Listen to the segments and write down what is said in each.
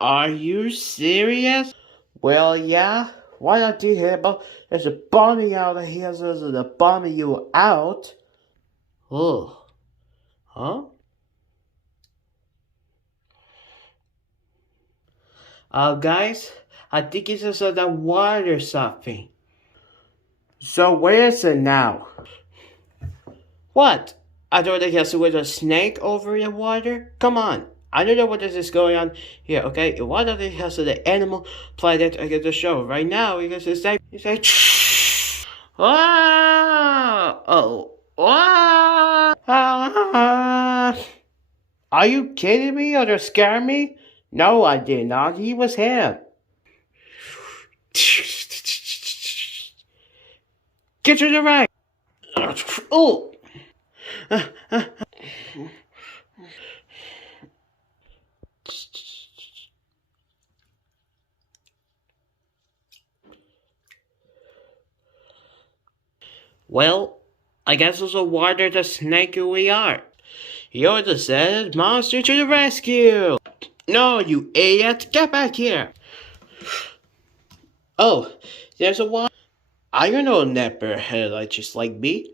Are you serious? Well, yeah. What I did here, but there's a bombing out of here, so there's bombing you out. Oh, huh? Guys, I think it's just the water something. So where is it now? What? I thought it has with a snake over the water? Come on. I don't know what is going on here, okay? What are the has the animal planet I get the show right now because it's like ah oh ah. Are you kidding me or to scare me? No, I did not. He was him. Get to the right. Oh. Well, I guess it's a water the snake we are. You're the said monster to the rescue! No, you idiot! Get back here! Oh, there's a water. I don't know never head like just like me.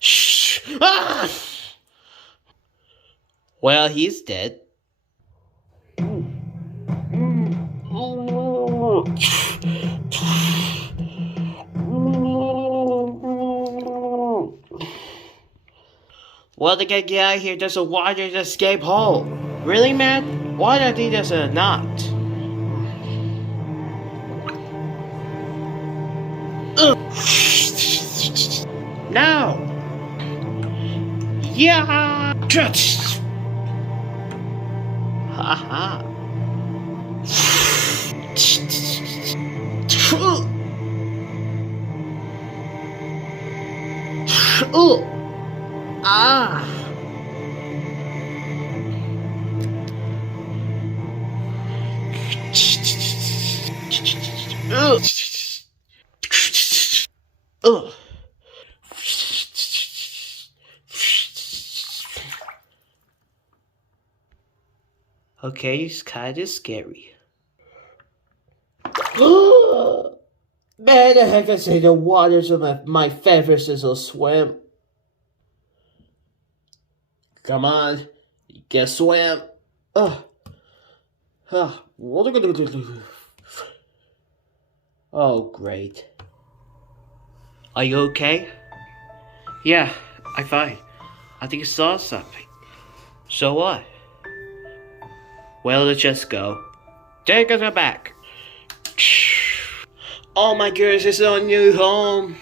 Shh! Ah! Well, he's dead. Well, to get out of here, there's a water escape hole. Really, man? Why do they just not? Now! Yeah! Haha! Oh! Ah! Ugh. Okay, it's kind of scary. Man, the heck I say the waters of my favorite is a swim. Come on, you can swim. Oh, great. Are you okay? Yeah, I'm fine. I think I saw something. So what? Well, let's just go. Take us back. Oh my goodness, it's our new home.